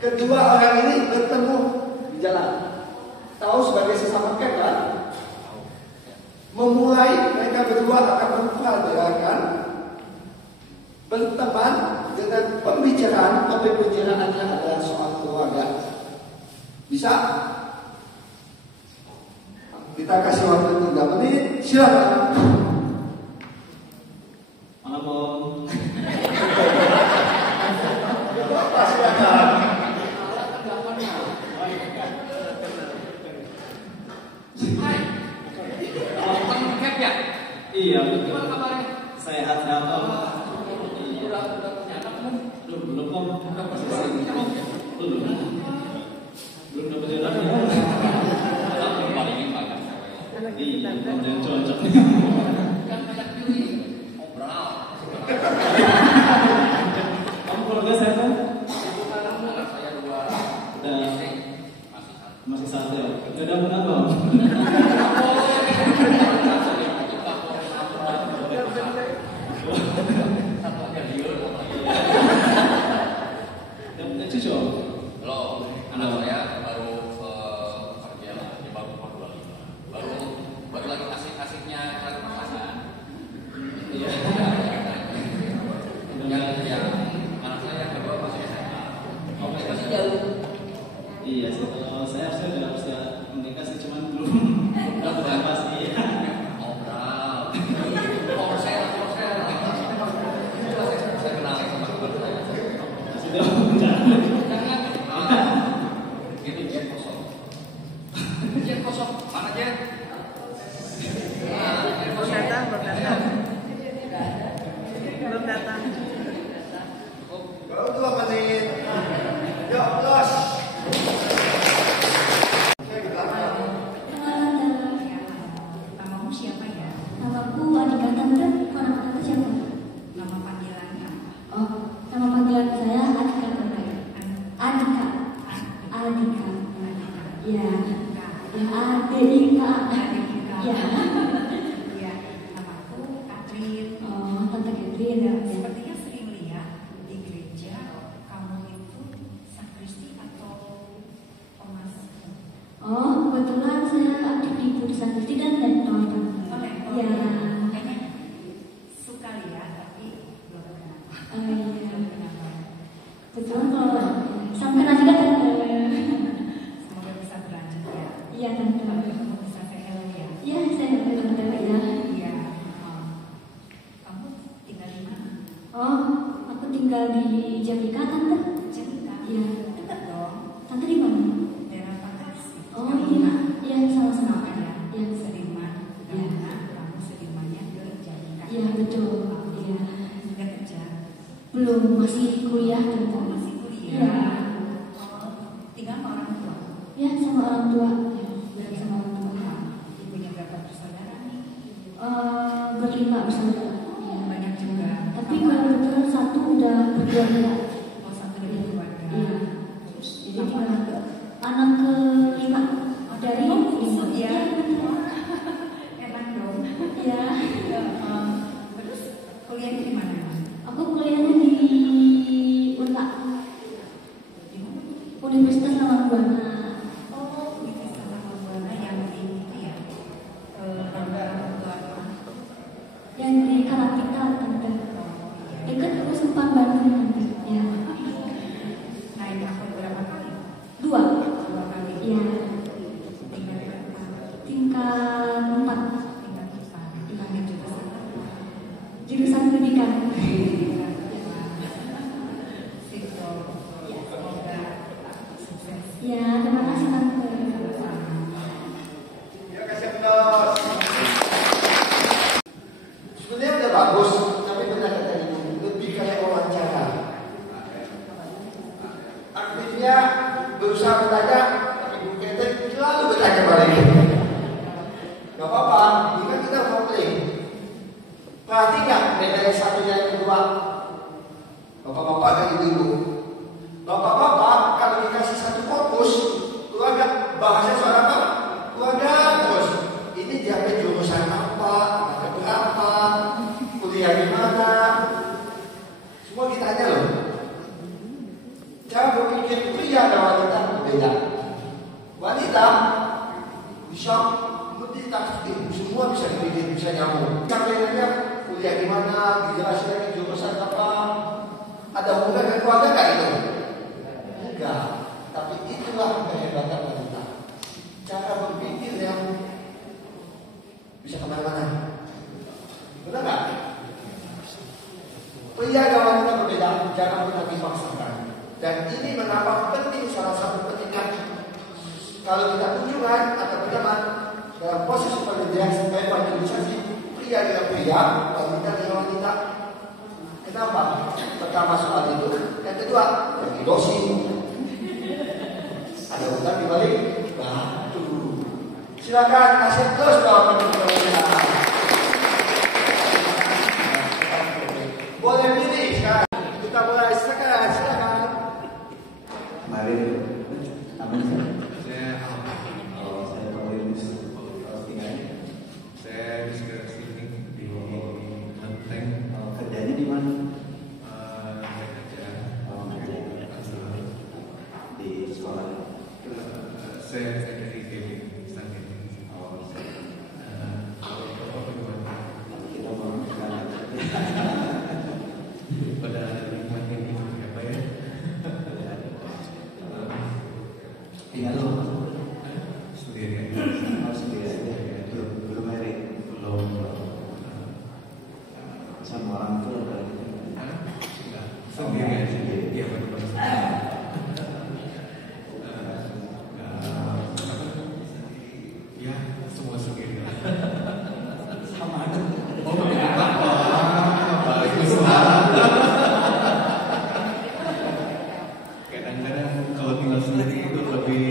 Kedua orang ini bertemu di jalan. Tahu sebagai sesama kan? Memulai mereka berdua akan memperagakan berteman dengan pembicaraan, topik pembicaraannya adalah soal keluarga. Bisa? Kita kasih waktu 3 menit. Silakan. Malam Om. Silakan. Iya, gimana kabarnya? Sehat Om. Udah punya anak belum? Belum Om. Belum dapat anak. Belum paling banyak. Iya, jangan cocok. Kan banyak pilih. Ngobrol. Kamu keluarga sehat Om? Anak saya 2. Masih satu ya? Gak ada anak Om? Cucu? Belum. Anak saya baru kerja lah, dia baru umur 25. Baru lagi asik-asiknya lagi pasangan. Iya. Yang anak saya yang kedua masih SMA. Oh, masih jauh. Iya sih, kalau saya sudah bisa menikah sih, cuman belum dapat pasti. Ngobrol. Korsel. Saya kenalin sama teman saya. Sudah jangan. Itu jet kosong. Jet kosong. Mana jet? Belum datang. Baru 2 menit. Yuk, los. Namamu siapa ya? Namaku Adika Tante. Nama tante siapa? Nama panggilannya apa? Oh, nama panggilan saya Adika Tante. Adika. Adika. Ya. Ya, Adika. Ya. Iya, namaku Katrin. Oh, Tante Catherine. Ya. Sepertinya sering lihat di gereja kamu itu sakristi atau pemas. Oh, kebetulan saya aktif di Budi Sakti dan lektor. Ya. Kayaknya suka lihat tapi belum kenal. Iya. Belum kenal. Kebetulan kalau sampai nanti kan Semoga bisa berlanjut ya. iya Tante. Kamu bisa ke Hello ya. Iya, saya Tante ya. Iya. Kamu tinggal di mana? Oh, aku tinggal di Jamika Tante. Cerita. Iya. Dekat dong. Tante di mana? Daerah Pakas. Oh iya, iya sama-sama ya. ya. Sudirman. Iya. Karena kamu Sudirmannya ke Jakarta. Iya betul. Iya. Sudah kerja. Belum, masih kuliah Oh, Tante. masih kuliah. Iya. Oh, tinggal sama orang tua. Ya sama orang tua. Ya, belajar sama orang tua. Ibunya berapa bersaudara nih? Berlima bersaudara. Iya. Banyak juga. Tapi kebetulan satu udah berkeluarga. Oh, satu dari keluarga. Iya. Terus Jadi tinggal anak kelima dari isu ya. Iya, betul. Enak dong. Iya. Terus kuliahnya di mana? Aku kuliahnya di UNA, Di mana? Universitas Lawan-Buana. Oh, Universitas Lawan-Buana yang di itu ya. Yang di Karapita Tante. Dekat Usempang Bandung Tante. Ya. Naik angkot berapa kali? 2. 2 kali. Ya. Tinggal berapa? Tingkat 4. Tinggal kita. Tinggal jurusan apa? Jurusan pendidikan. Sipol. Semoga sukses. Ya, terima kasih Tante. Ya, kasih aplaus. Sebenarnya udah bagus, tapi benar kata ibu, lebih kayak wawancara. Aktifnya berusaha bertanya, tapi Bu Kete selalu bertanya balik. Bisa multitafsir, semua bisa dibikin, bisa nyambung. Sampainya kuliah di mana, dijelasin lagi jurusan apa, ada hubungan dengan keluarga nggak itu? Enggak. Tapi itulah kehebatan wanita. Cara berpikir yang bisa kemana-mana. Benar nggak? Pria dan wanita berbeda, jangan pernah dipaksakan. Dan ini mengapa penting, salah satu pentingnya kalau kita kunjungan atau berteman dalam proses evangelisasi pria dengan pria, wanita dengan wanita. Kenapa? Pertama soal itu, yang kedua bagi dosi. Ada utang di balik batu. Silakan kasih terus kalau menurut. Boleh pilih sekarang. Kita mulai sekarang. Silakan. Mari. Amin. Saya Paulinus. saya bisa sini di Menteng. Kerjanya di mana? Saya kerja Di sekolah. saya dari gaming, standing. Kita mau berangkat. Pada nikmat ini apa ya? Tinggal lo Sendiri. sendiri aja. Belum married. Belum. Sama orang tua kan? Sendiri. Iya betul. Ya semua sendiri. Sama ada. Oh bagus banget. Kadang-kadang kalau tinggal sendiri itu lebih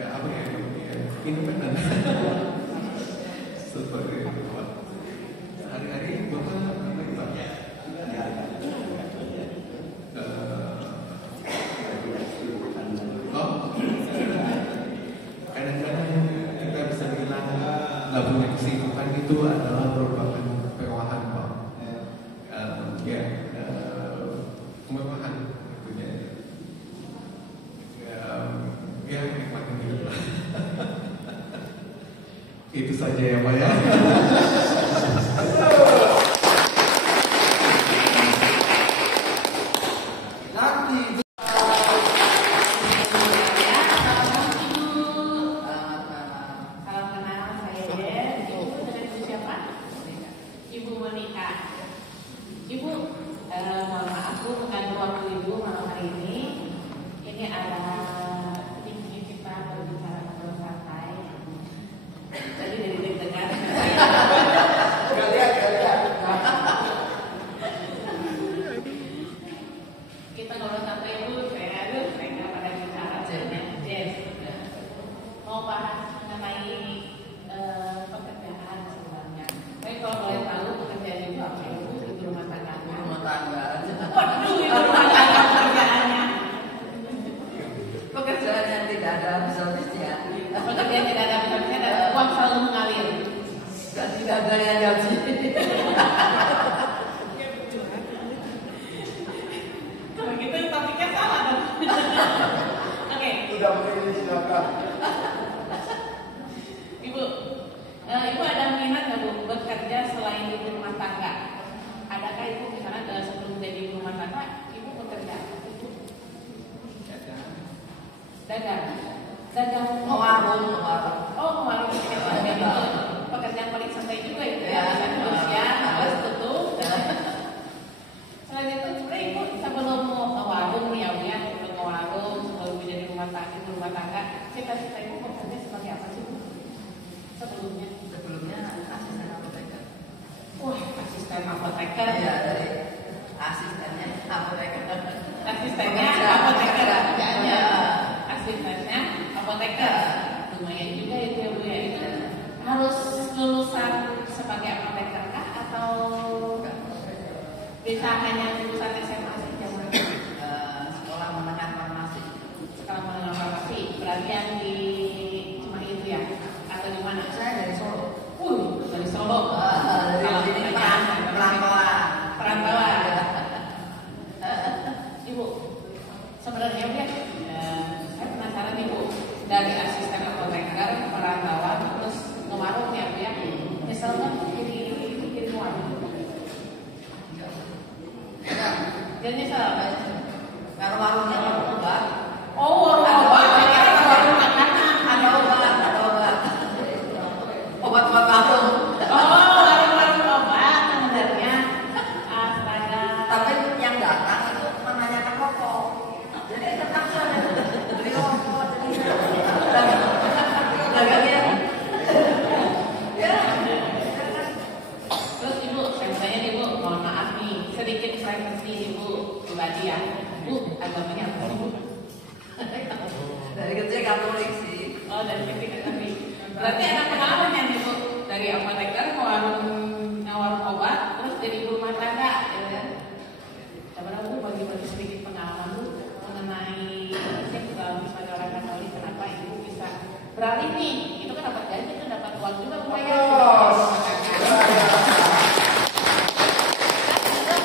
ya, apa ya, independen. Seperti itu. Hari-hari bapak apa itu? Kadang-kadang kita bisa bilang nggak punya kesibukan itu adalah merupakan kemewahan, Pak. Kemewahan tentunya. Ya nikmatin hidup. Itu saja ya, Pak ya. Nanti Salam kenal, saya Jen. Ibu dengan ibu siapa? Ibu Monika. Ibu, mohon maaf Bu mengganggu waktu Ibu malam hari ini. Ini adalah ingin kita berbicara ngobrol santai. Tadi dari deg-degan. gak lihat. Kita ngobrol santai Ibu. Saya nggak pada bicara. Jen. Mau bahas mengenai pekerjaan sebenarnya. Tapi kalau boleh tahu pekerjaan Ibu apa Ibu? Ibu rumah tangga. Waduh, ibu rumah tangga pekerjaannya. Pekerjaan yang tidak ada habis-habisnya, Pekerjaan tidak ada habisnya dan uang selalu mengalir. dan tidak ada yang gaji. Kalau gitu topiknya salah dong. Oke, Udah pilih silakan. Ibu, Ibu ada minat nggak Bu bekerja selain ibu rumah tangga? Adakah Ibu misalnya sebelum jadi ibu rumah tangga, Ibu bekerja? Dagang. Mewarung. Oh, mewarung. Pekerjaan paling santai juga itu ya. Bisa terus ya, harus tutup. Selain itu sebenarnya Ibu sebelum mau ke warung nih ya, sebelum ke warung, sebelum menjadi rumah tangga, cita-cita Ibu bekerja sebagai apa sih Bu? Sebelumnya? Sebelumnya asisten apoteker. Wah, asisten apoteker. Ya, dari asistennya apoteker. Asistennya apoteker. Kerjaannya asistennya apoteker. Lumayan juga itu ya Bu ya. Itu harus lulusan sebagai apoteker kah atau bisa hanya lulusan SMA saja? Sekolah menengah farmasi. Sekarang mengenal farmasi, berarti yang di Cimahi itu ya? Atau di mana? Saya dari Solo. Dari Solo. Dari Kalau sini pekerjaan, perantauan. Perantauan. Ibu, sebenarnya Bu ya, saya penasaran nih Bu, dari asisten apoteker, perantauan Dan nyesel. Kalau warungnya mau obat, Oh, warung obat. Saya kira warung makanan. ada obat. Obat-obat kampung. Oh, warung obat sebenarnya. Astaga. Tapi yang datang itu menanyakan rokok. Jadi terpaksa beli rokok. Jadi ya. Terus Ibu, saya tanya Ibu, mohon maaf nih, sedikit privacy Ibu pribadi ya. Bu, agamanya apa sih Bu? Dari kecil Katolik sih. Oh, dari kecil Katolik. Berarti ada pengalaman ya Ibu dari apoteker ke warung obat, terus jadi ibu rumah tangga, ya kan? Coba Bu bagi-bagi sedikit pengalaman Bu mengenai kalau misalnya orang Katolik, kenapa Ibu bisa beralih nih? Itu kan dapat gaji, itu dapat uang juga Bu ya.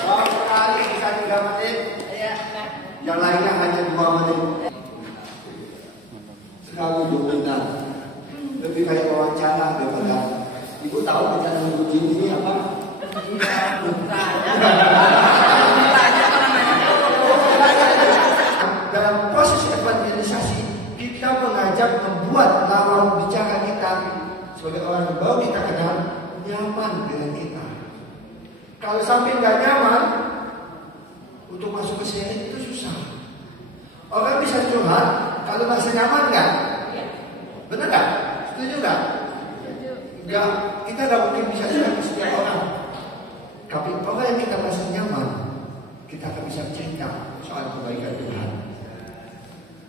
Berapa kali bisa 3 menit? Ya. Yang lainnya hanya 2 menit. Selalu diundang. Lebih kayak wawancara daripada. Ibu tahu rencana uji ini apa? Dalam proses evangelisasi kita mengajak membuat lawan bicara kita sebagai orang yang baru kita kenal nyaman dengan kita. Kalau sampai nggak nyaman untuk masuk ke sini itu susah. Orang bisa curhat kalau merasa nyaman nggak? Benar nggak? Setuju nggak? Nggak. Kita nggak mungkin bisa curhat ke setiap orang. Tapi orang yang kita merasa nyaman, kita akan bisa cerita soal kebaikan Tuhan.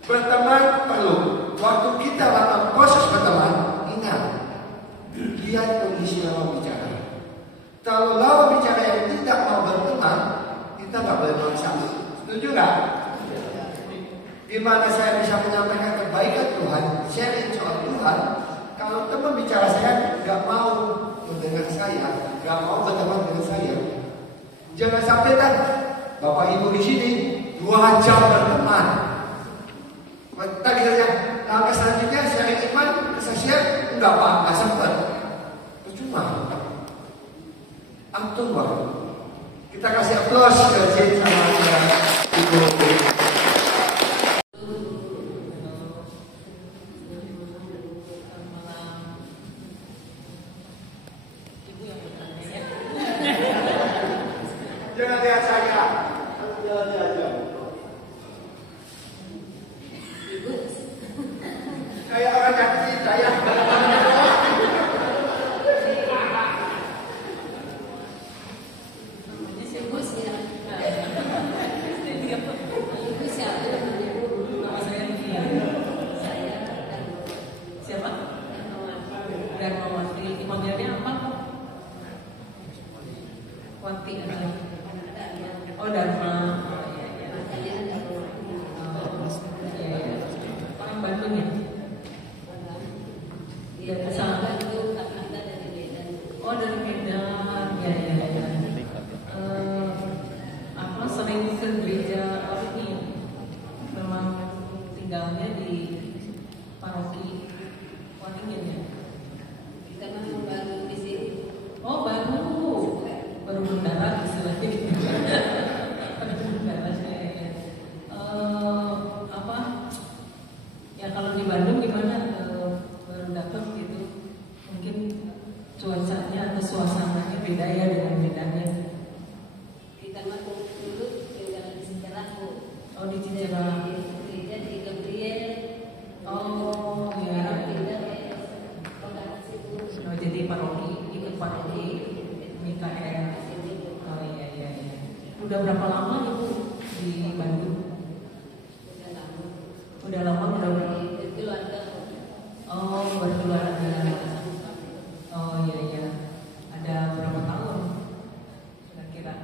Berteman perlu. Waktu kita dalam proses berteman, ingat, lihat kondisi lawan bicara. Kalau lawan bicara yang tidak mau berteman, kita nggak boleh maksa. Setuju nggak? Gimana saya bisa menyampaikan kebaikan Tuhan, sharing soal Tuhan, kalau teman bicara saya nggak mau mendengar saya, nggak mau berteman dengan saya. Jangan sampai kan Bapak Ibu di sini 2 jam berteman. Tadi saja langkah selanjutnya sharing iman, kesaksian nggak apa, nggak sempat. Percuma. Antum kita kasih aplaus ke Jin sama Ibu. Jangan lihat saya. Jangan lihat. Kayak orang cantik saya. Oh, Dharma. Orang Bandung ya? Dari sana. Oh, dari Medan. Ya. Sering ke gereja ini memang tinggalnya di paroki Waringin ya? Kita masuk baru di sini. Oh, baru mendarat istilahnya. Ya kalau di Bandung gimana baru datang gitu, mungkin cuacanya atau suasananya beda ya dengan Medannya. Kita masuk dulu tinggal di Cicerah. Oh, di Cicerah. Gereja di Gabriel. Oh ya. Oh, jadi paroki, ikut paroki Mikael. Oh iya. Udah berapa lama Ibu di Bandung? Udah lama Keluarga. Oh, berkeluarga. Oh iya. Ada berapa tahun? Kira-kira?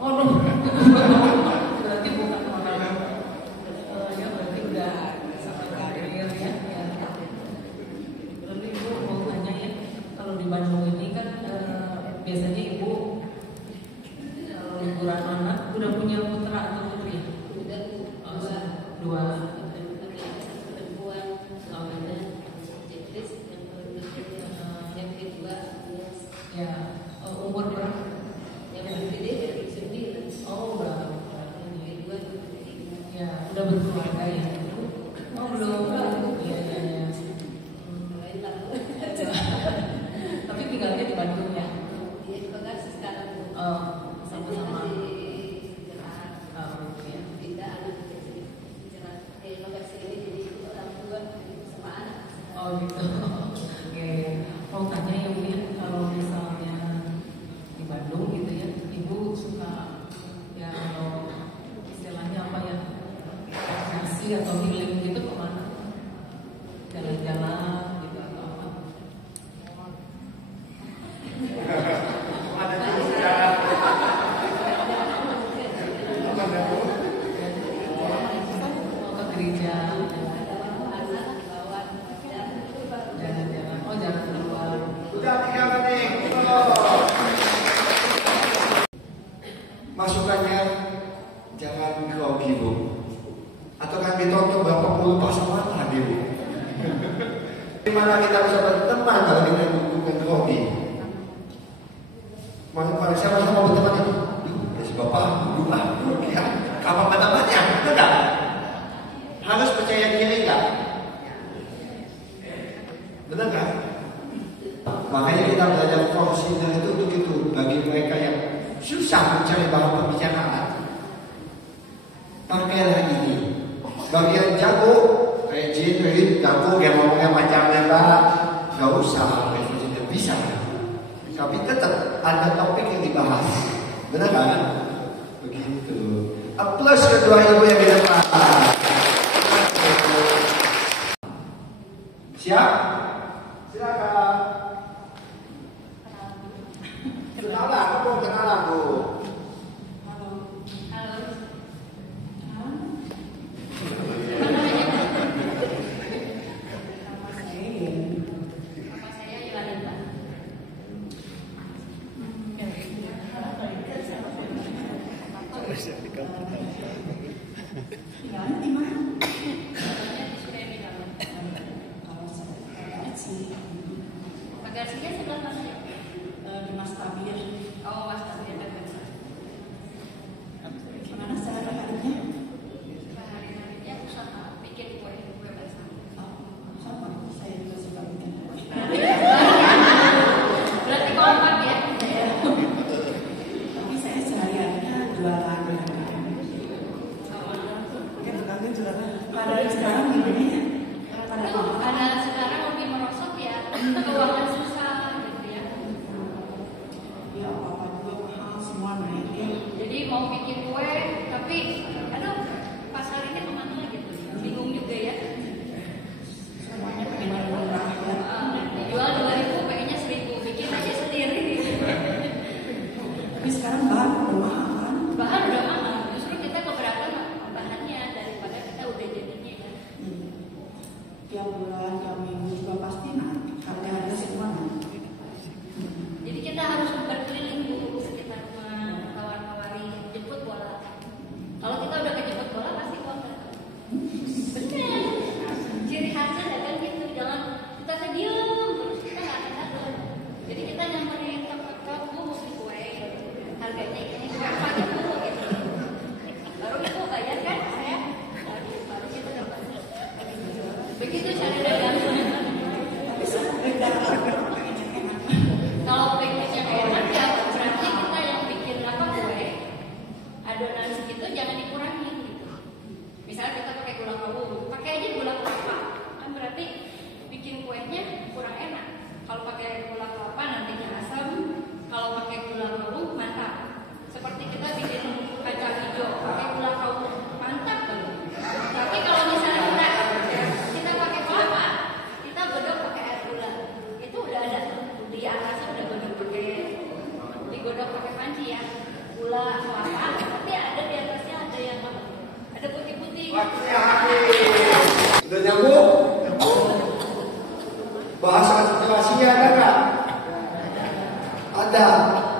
Oh, no. Berarti bukan orang. Ya berarti udah sampai karir ya. Lalu Ibu mau tanya ya, kalau di Bandung ini kan biasanya Ibu Oh gitu. Oke. Mau tanya ya Bu ya, kalau misalnya di Bandung gitu ya, Ibu suka ya kalau istilahnya apa ya, rekreasi atau healing gitu kemana? Jalan-jalan gitu atau apa? Ada juga. Mau ke gereja, jalan-jalan. Oh jalan keluar. Sudah 3 menit. Masukannya jangan grogi Bu. Atau kan ditonton Bapak mulu pasang mata dia Bu. Dimana kita bisa berteman kalau kita bukan grogi. Mana siapa mau berteman itu? Si Bapak duduk ya. Kapan bertemannya? Enggak. Harus percaya diri enggak? Benar kan? Makanya kita belajar konsider itu untuk itu bagi mereka yang susah mencari bahan pembicaraan. Pakailah ini. Bagi yang jago, kayak Jin, jago, yang ngomongnya macamnya lah, nggak usah, tidak bisa. Tapi tetap ada topik yang dibahas. Benar kan? Begitu. Plus kedua ibu yang di depan. Siap? Silakan. Kenalan, aku mau kenalan Bu. Halo. Nama saya Yolanita. Tinggalnya di mana? Tinggalnya di Sukabumi Dalam. Kalau saya kecil Bagasinya sebelah mana ya? di Mas Tabir. Oh, Mas Tabir Bagasi. Gimana sehari-harinya? Hari-harinya usaha bikin kue basah. Sama, saya juga suka bikin kue. Berarti kompak ya? Tapi saya sehari-harinya jualan. Ya bukannya jualan. Padahal sekarang gimana ya? Ada sekarang lebih merosot ya, keuangan susah gitu ya. Ya apa-apa juga mahal semua naik ya. Jadi mau bikin kue, tapi aduh pasarnya kemana gitu, bingung juga ya. Semuanya pengen murah ya. Dijual 2.000, pengennya 1.000, bikin aja sendiri. Tapi sekarang bahan udah mahal kan? Bahan udah mahal, justru kita keberatan bahannya daripada kita udah jadinya kan. Tiap bulan, tiap minggu juga pasti naik. Harga-harga semua naik. Jadi kita harus berkeliling dulu sekitar rumah, tawar-tawari, jemput bola. Kalau kita udah kejemput bola pasti uang datang. Bener. Ciri khasnya dagang gitu, jangan kita diam terus kita nggak akan datang. Jadi kita nyamperin tempat kamu mau beli kue, harganya ini berapa gitu. Baru itu bayar kan saya, baru kita dapat. Begitu cara dagang. Kalau pengennya enak ya berarti kita yang bikin apa kue adonan segitu jangan dikurangin gitu. Misalnya kita pakai gula kawu, pakai aja gula kelapa, kan berarti bikin kuenya kurang enak. Kalau pakai gula kelapa nantinya asam, kalau pakai gula kawu mantap. Seperti kita bikin kacang hijau pakai gula kawu mantap kan. Tapi kalau misalnya kita pakai kelapa, kita godok pakai air gula, itu udah ada di atasnya udah digodok pakai panci ya, gula kelapa, tapi ada di atasnya ada yang ada putih-putih. Waktunya habis. Sudah nyambung? Bahasa konsentrasinya ada nggak? Ada,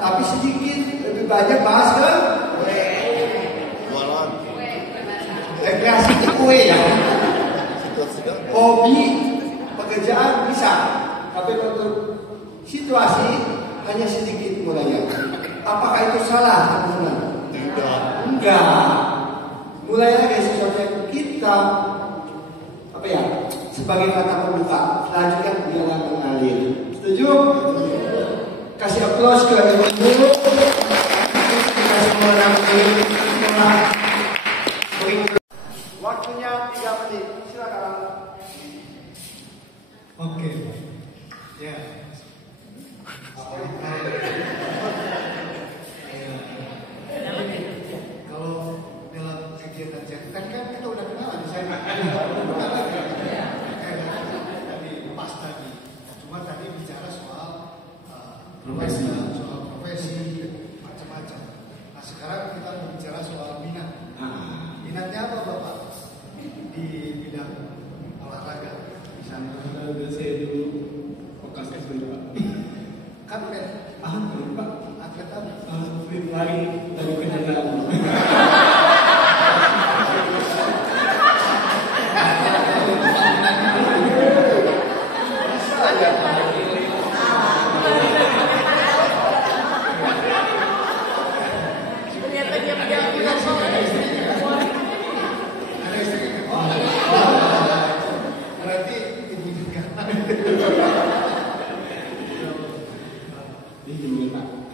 tapi sedikit. Lebih banyak bahas ke Kue basah. rekreasi di kue ya. Hobi, pekerjaan bisa, tapi untuk situasi hanya sedikit mulainya. Apakah itu salah teman-teman? Enggak. Mulainya dari sesuatu yang kita apa ya, sebagai kata pembuka. Selanjutnya biarlah mengalir. Setuju? Kasih aplaus ke ibu-ibu. Kasih Waktunya 3 menit. Silakan. Oke. Ya. Kalau dalam kegiatan kan kita udah kenalan di sana. Bukan lagi. Tadi pas tadi. Cuma tadi bicara soal profesi, macam-macam. Nah sekarang kita mau bicara soal minat. Minatnya apa Bapak di bidang olahraga? Misalnya saya dulu bekas atlet Pak. Atlet. Pak. Atlet apa? Atlet lari dari kendaraan.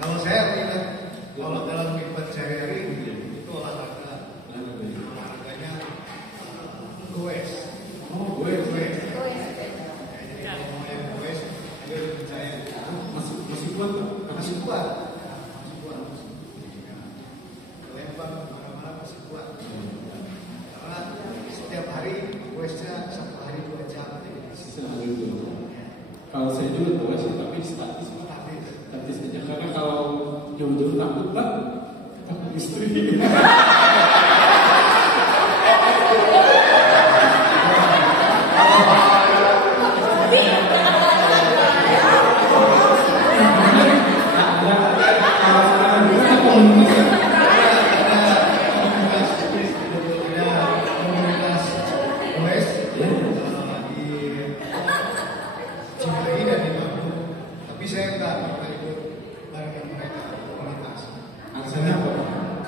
Kalau saya ingat, kalau dalam kehidupan sehari-hari itu olahraganya goes. Goes. Jadi kalau mau yang goes, dia percaya Masih kuat Pak? masih kuat. Lempar kemana-mana masih kuat. Karena setiap hari goesnya 1 hari 2 jam. Sehari itu. Kalau saya dulu goes tapi statis aja karena kalau jauh-jauh takut Pak, takut istri.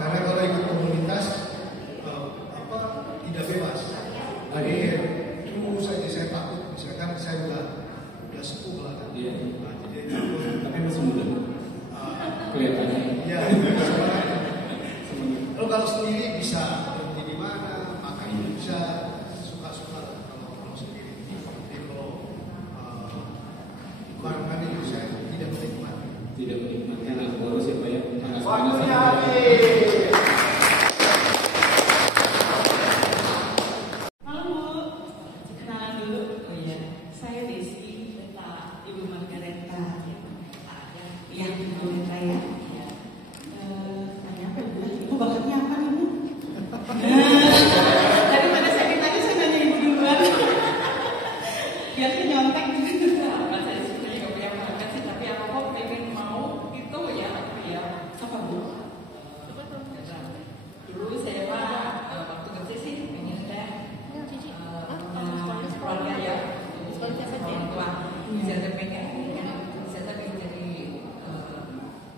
Karena kalau ikut komunitas tidak bebas. Jadi dulu saja saya takut, misalkan saya udah sepuh lah kan. Iya. Jadi Tapi masih muda. Kelihatannya. ya. Lalu kalau sendiri bisa berhenti di mana, makan bisa suka-suka kalau sendiri. Jadi kalau barang itu saya tidak menikmati. Tidak menikmati anak boros ya Pak ya. Waktunya habis. Halo Bu, kenalan dulu. Oh iya, saya Desi, Beta Ibu Margareta. Iya, Ibu Margareta ya. Tanya apa Ibu? Ibu bakatnya apa nih Bu? Daripada saya ditanya, saya nanya Ibu duluan. Biar saya nyontek. Apa saya sebenarnya nggak punya bakat sih, tapi aku kok pengen mau itu ya apa ya? Apa Bu? Dulu saya mah waktu kecil sih pengen teh keluarga ya, orang tua. Saya pengen jadi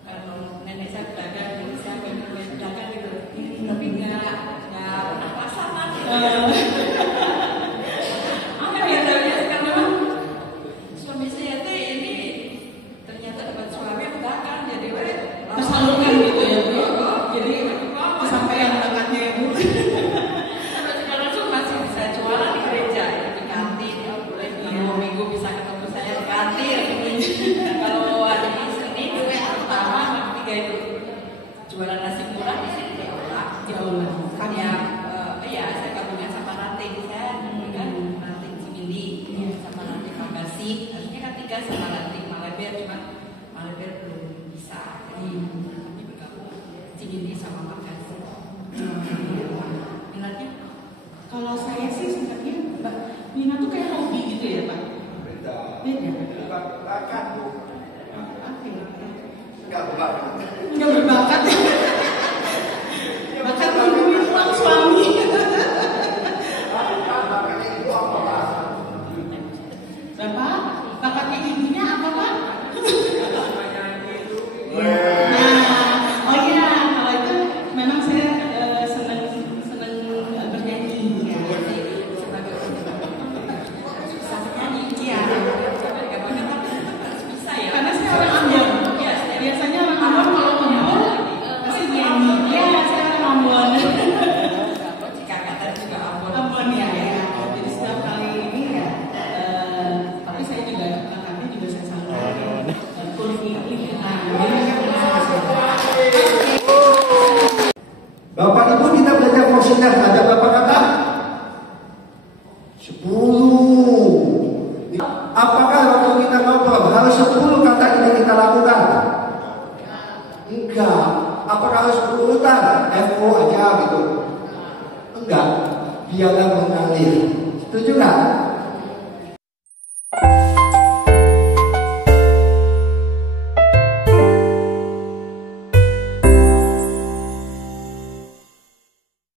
kalau nenek saya belajar, jadi saya pengen belajar gitu. Tapi nggak pernah pasangan. Apa ya namanya sekarang? Suami saya teh ini ternyata dapat suami yang belakang, jadi tersalurkan gitu ya Bu. Jadi kesampaian bakatnya ya Bu. Sampai sekarang tuh masih bisa jualan di gereja, di kantin. Minggu bisa ketemu saya di kantin. Kalau hari Senin juga pertama ketiga itu jualan nasi murah di sini di aula. Kan ya saya gabungnya sama ranting saya kan ranting Cimindi sama ranting Makasih. Harusnya kan 3 sama ranting Maleber, cuma Maleber belum bisa. Jadi bergabung Cimindi sama Makasih. Minatnya kalau saya sih sebenarnya minat tuh kayak hobi gitu ya Pak. Beda. Bakat. Enggak berbakat. Bakat menunggu uang suami. Bapak, bakatnya ibunya apa Pak? Oh iya, kalau itu memang saya senang bernyanyi ya. Iya. Karena saya orang Ambon. Biasanya orang Ambon kalau Dulu